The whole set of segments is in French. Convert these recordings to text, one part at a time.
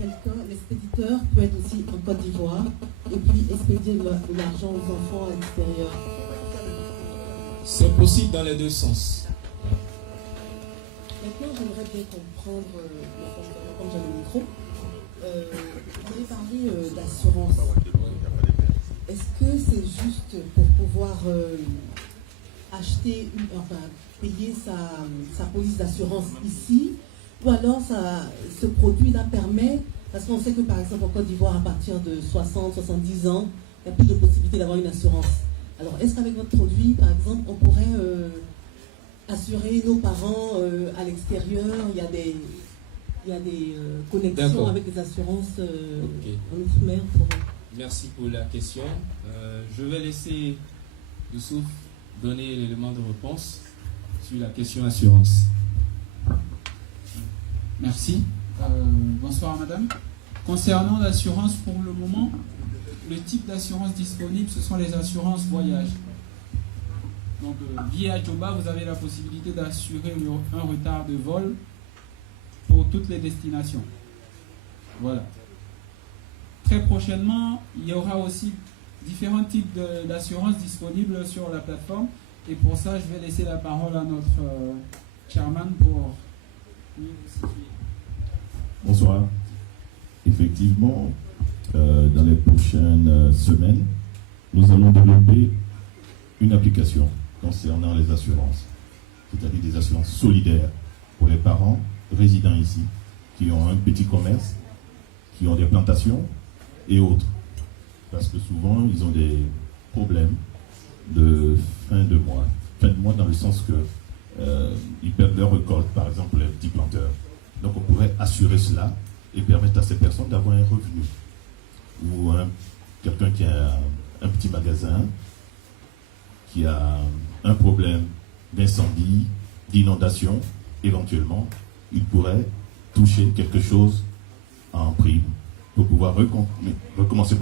l'expéditeur peut être aussi en Côte d'Ivoire et puis expédier de l'argent aux enfants à l'extérieur. C'est possible dans les deux sens. Maintenant, j'aimerais bien comprendre le fonctionnement, comme j'ai le micro. Vous avez parlé d'assurance. Est-ce que c'est juste pour pouvoir acheter, payer sa police d'assurance ici, ou alors ce produit-là permet, parce qu'on sait que par exemple en Côte d'Ivoire, à partir de 60-70 ans, il n'y a plus de possibilité d'avoir une assurance. Alors est-ce qu'avec votre produit, par exemple, on pourrait assurer nos parents à l'extérieur? Il y a des connexions avec les assurances en outre-mer. Merci pour la question. Je vais laisser Youssouf donner l'élément de réponse sur la question assurance. Merci. Bonsoir madame. Concernant l'assurance, pour le moment, le type d'assurance disponible, ce sont les assurances voyage. Donc via Joba, vous avez la possibilité d'assurer un retard de vol pour toutes les destinations. Voilà. Très prochainement, il y aura aussi différents types d'assurances disponibles sur la plateforme. Et pour ça, je vais laisser la parole à notre chairman pour nous situer. Bonsoir. Effectivement, dans les prochaines semaines, nous allons développer une application concernant les assurances, c'est-à-dire des assurances solidaires pour les parents résidant ici, qui ont un petit commerce, qui ont des plantations et autres. Parce que souvent, ils ont des problèmes de fin de mois. Fin de mois dans le sens que ils perdent leur récolte, par exemple les petits planteurs. Donc on pourrait assurer cela et permettre à ces personnes d'avoir un revenu. Ou quelqu'un qui a un petit magasin, qui a un problème d'incendie, d'inondation, éventuellement, il pourrait toucher quelque chose en prime pour pouvoir recommencer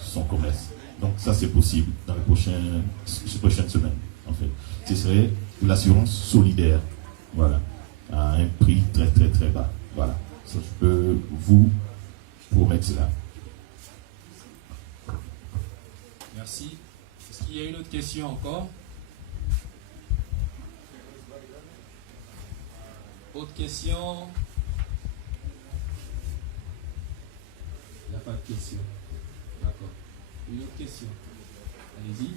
son commerce. Donc ça c'est possible dans les prochaines semaines en fait. Ce serait l'assurance solidaire, voilà, à un prix très très très bas. Voilà, ça je peux vous promettre cela. Merci. Est-ce qu'il y a une autre question encore? Autre question? Il n'y a pas de question. D'accord. Une autre question? Allez-y.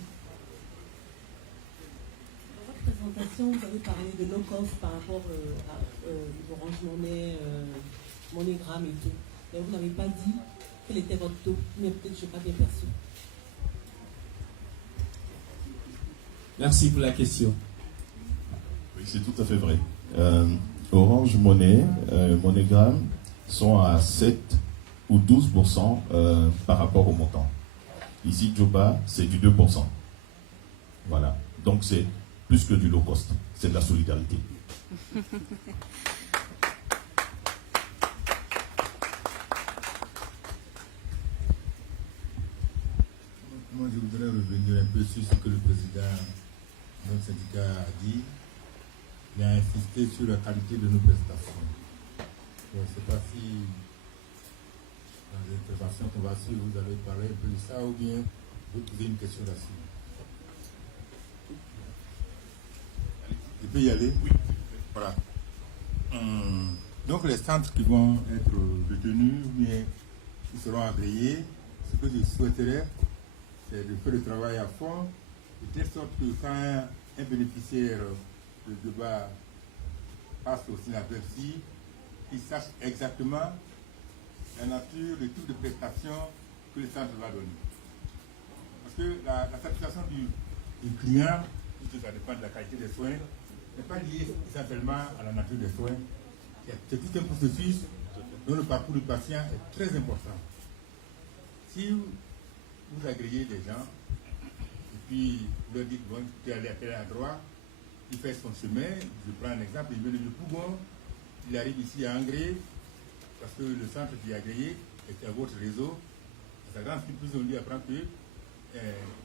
Dans votre présentation, vous avez parlé de low cost par rapport à Orange Money, MoneyGram et tout. Mais vous n'avez pas dit quel était votre taux. Mais peut-être je n'ai pas bien perçu. Merci pour la question. Oui, c'est tout à fait vrai. Orange Money, MoneyGram sont à 7 ou 12% par rapport au montant. Ici, Joba, c'est du 2%. Voilà. Donc, c'est plus que du low cost. C'est de la solidarité. Moi, je voudrais revenir un peu sur ce que le président de notre syndicat a dit. Il a insisté sur la qualité de nos prestations. Je ne sais pas si dans les interventions qu'on va suivre, vous allez parler un peu de ça ou bien vous posez une question là-dessus. Je peux y aller? Oui. Voilà. Donc les centres qui vont être retenus ou bien qui seront agréés, ce que je souhaiterais, c'est de faire le travail à fond, de telle sorte que quand un bénéficiaire de débat passe au SINAPEPSI, il sache exactement la nature, le type de prestation que le centre va donner. Parce que la satisfaction du client, puisque ça dépend de la qualité des soins, n'est pas liée essentiellement à la nature des soins. C'est tout un processus dont le parcours du patient est très important. Si vous agréez des gens, et puis vous leur dites, bon, tu es allé à tel endroit, il fait son chemin, je prends un exemple, il vient de Pougon, il arrive ici à Angré, parce que le centre qui est agréé est à votre réseau. À sa grande surprise, on lui apprend que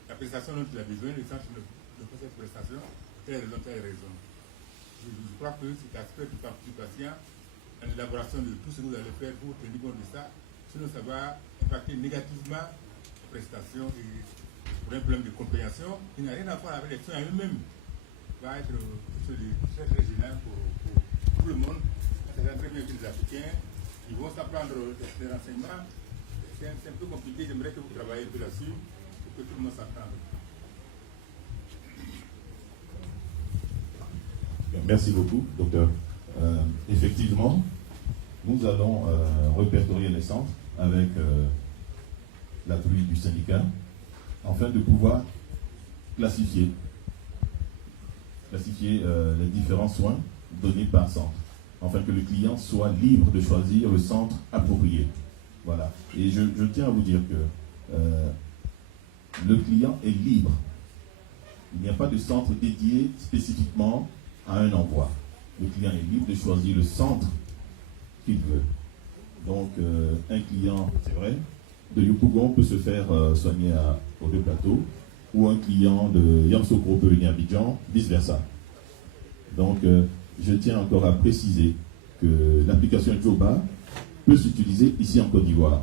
la prestation dont il a besoin, le centre ne fait cette prestation, telle raison, telle raison. Je crois que cet aspect du parcours du patient en élaboration de tout ce que vous allez faire pour tenir compte de ça. Sinon, ça va impacter négativement les prestations et pour un problème de compréhension qui n'a rien à voir avec les soins en eux-mêmes. Va être très très gênant pour tout le monde. C'est très bien que les Africains, ils vont s'apprendre les renseignements. C'est un peu compliqué. J'aimerais que vous travaillez un peu là-dessus pour que tout le monde s'apprenne. Merci beaucoup, docteur. Effectivement, nous allons répertorier les centres avec l'appui du syndicat afin de pouvoir classifier les différents soins donnés par centre, afin que le client soit libre de choisir le centre approprié. Voilà. Et je tiens à vous dire que le client est libre. Il n'y a pas de centre dédié spécifiquement à un endroit. Le client est libre de choisir le centre qu'il veut. Donc, un client, c'est vrai, de Yopougon peut se faire soigner au Deux Plateaux, ou un client de Yamoussoukro peut venir à Abidjan, vice-versa. Donc, je tiens encore à préciser que l'application Djoba peut s'utiliser ici en Côte d'Ivoire.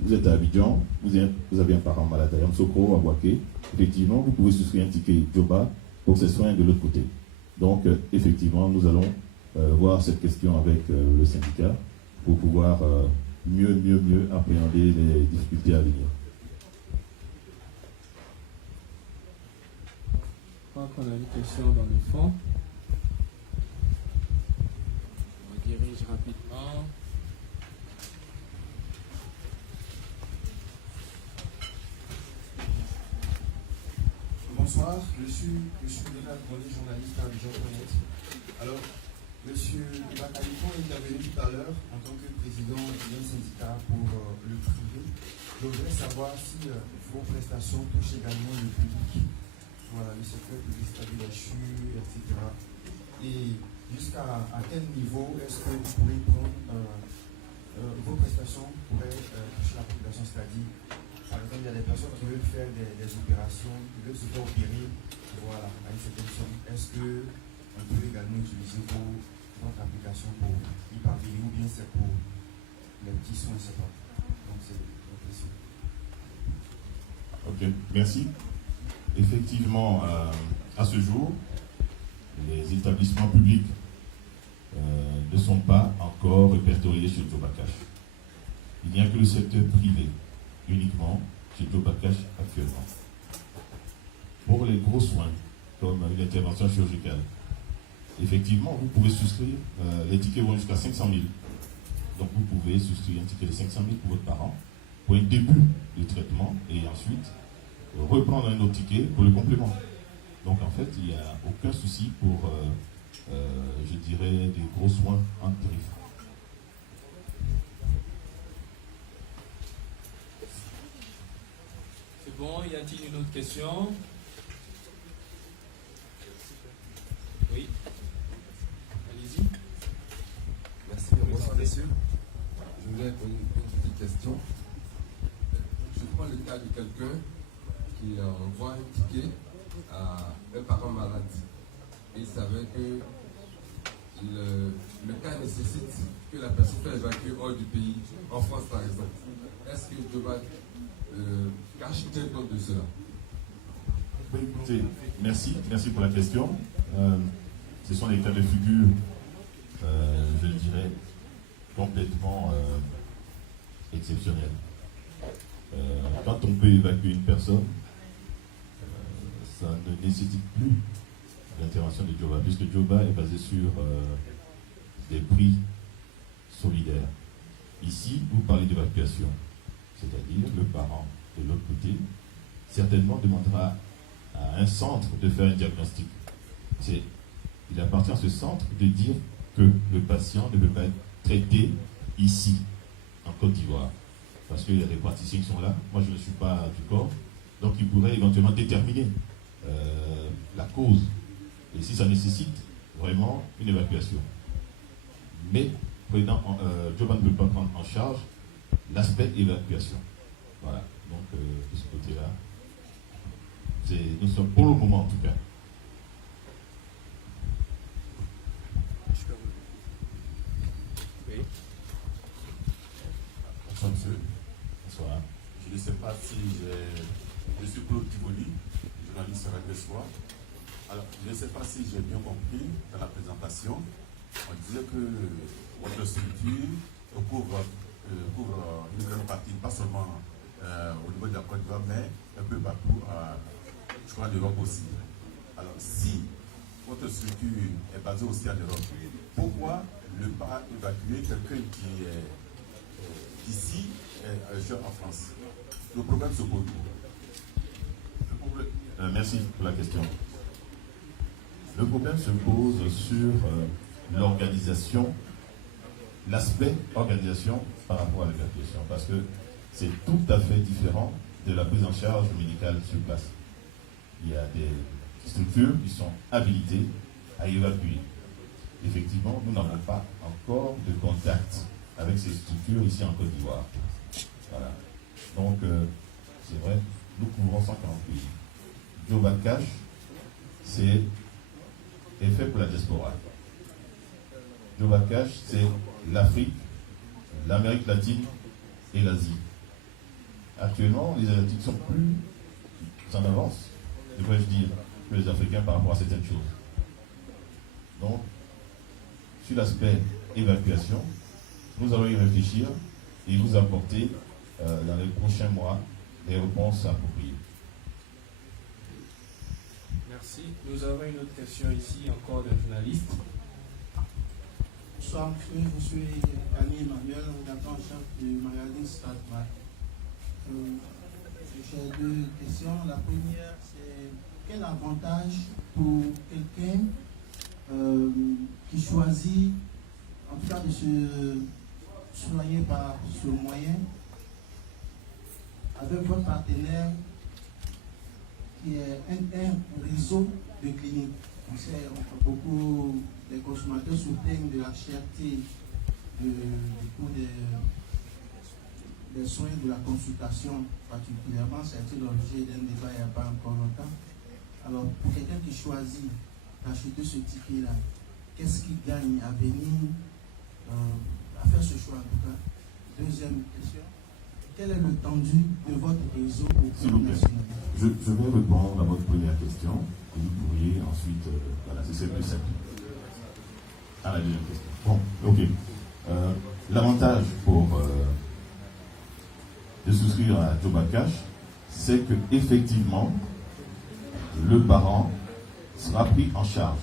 Vous êtes à Abidjan, vous avez un parent malade à Yamoussoukro, à Boaké. Effectivement, vous pouvez souscrire un ticket Djoba pour ses soins de l'autre côté. Donc, effectivement, nous allons voir cette question avec le syndicat pour pouvoir mieux appréhender les difficultés à venir. Je crois qu'on a une question dans le fond. On dirige rapidement. Bonsoir, je suis Léna Grollet, journaliste à Abidjan Connect. Alors, monsieur Bakalifon est venu tout à l'heure en tant que président d'un syndicat pour le privé. Je voudrais savoir si vos prestations touchent également le public, voilà, le secteur publicitaire de la CHU, etc. Et jusqu'à quel niveau est-ce que vous pourrez prendre vos prestations pourraient toucher la population, c'est-à-dire par exemple, il y a des personnes qui veulent faire des opérations, qui veulent se faire opérer, voilà, à une certaine somme. Est-ce qu'on peut également utiliser votre application pour y parvenir ou bien c'est pour les petits soins, etc. Donc, c'est la question. Ok, merci. Effectivement, à ce jour, les établissements publics ne sont pas encore répertoriés chez Djoba Cash. Il n'y a que le secteur privé uniquement chez Djoba Cash actuellement. Pour les gros soins, comme une intervention chirurgicale, effectivement, vous pouvez souscrire, les tickets vont jusqu'à 500 000. Donc vous pouvez souscrire un ticket de 500 000 pour votre parent, pour un début de traitement, et ensuite reprendre un autre ticket pour le complément. Donc en fait, il n'y a aucun souci pour, je dirais, des gros soins en tarif. C'est bon, y a-t-il une autre question? Oui. Allez-y. Merci, bonsoir messieurs. Je voulais poser une petite question. Je prends le cas de quelqu'un qui envoie un ticket à un parent malade. Et il s'avère que le cas nécessite que la personne soit évacuée hors du pays, en France par exemple. Est-ce que je dois cacher tient compte de cela? Oui, écoutez, merci pour la question. Ce sont des cas de figure, je le dirais, complètement exceptionnels. Quand on peut évacuer une personne, ça ne nécessite plus l'intervention de Djoba, puisque Djoba est basé sur des prix solidaires. Ici, vous parlez d'évacuation, c'est-à-dire le parent de l'autre côté certainement demandera à un centre de faire un diagnostic. Il appartient à ce centre de dire que le patient ne peut pas être traité ici, en Côte d'Ivoire, parce qu'il y a des praticiens qui sont là. Moi, je ne suis pas du corps, donc ils pourraient éventuellement déterminer la cause, et si ça nécessite vraiment une évacuation. Mais Djoba ne peut pas prendre en charge l'aspect évacuation. Voilà, donc de ce côté-là, nous sommes pour le moment en tout cas. Oui. Bonsoir monsieur. Bonsoir. Je ne sais pas si je suis Claude Tivoli, journaliste Radio Espoir. Alors, je ne sais pas si j'ai bien compris dans la présentation. On disait que votre structure couvre une grande partie, pas seulement au niveau de la Côte d'Ivoire, mais un peu partout, je crois, en Europe aussi. Alors, si votre structure est basée aussi en Europe, pourquoi ne pas évacuer quelqu'un qui est d'ici et en France? Le problème se pose. Merci pour la question. Le problème se pose sur l'organisation, l'aspect organisation par rapport à l'évacuation, parce que c'est tout à fait différent de la prise en charge médicale sur place. Il y a des structures qui sont habilitées à évacuer. Effectivement, nous n'avons pas encore de contact avec ces structures ici en Côte d'Ivoire. Voilà. Donc, c'est vrai, nous couvrons 140 pays. Joba Cash, est fait pour la diaspora. Joba Cash, c'est l'Afrique, l'Amérique latine et l'Asie. Actuellement, les Asiatiques sont plus en avance, devrais-je dire, que les Africains par rapport à certaines choses. Donc, sur l'aspect évacuation, nous allons y réfléchir et vous apporter dans les prochains mois des réponses appropriées. Merci. Nous avons une autre question ici, encore d'un journaliste. Bonsoir, monsieur. Je suis Camille Emmanuel, rédacteur en chef du magazine Stade. J'ai deux questions. La première, c'est quel avantage pour quelqu'un qui choisit, en tout cas, de se soigner par ce moyen avec votre partenaire qui est un réseau de cliniques. On sait, beaucoup des consommateurs se plaignent de la cherté du coût des soins, de la consultation, particulièrement. Ça a été l'objet d'un débat il n'y a pas encore longtemps. Alors, pour quelqu'un qui choisit d'acheter ce ticket-là, qu'est-ce qu'il gagne à venir, à faire ce choix en tout cas? Deuxième question. Quel est le tendu de votre réseau au plan national? Je vais répondre à votre première question et vous pourriez ensuite, voilà, c'est plus simple. À la deuxième question. Bon, ok. L'avantage de souscrire à Joba Cash, c'est que effectivement, le parent sera pris en charge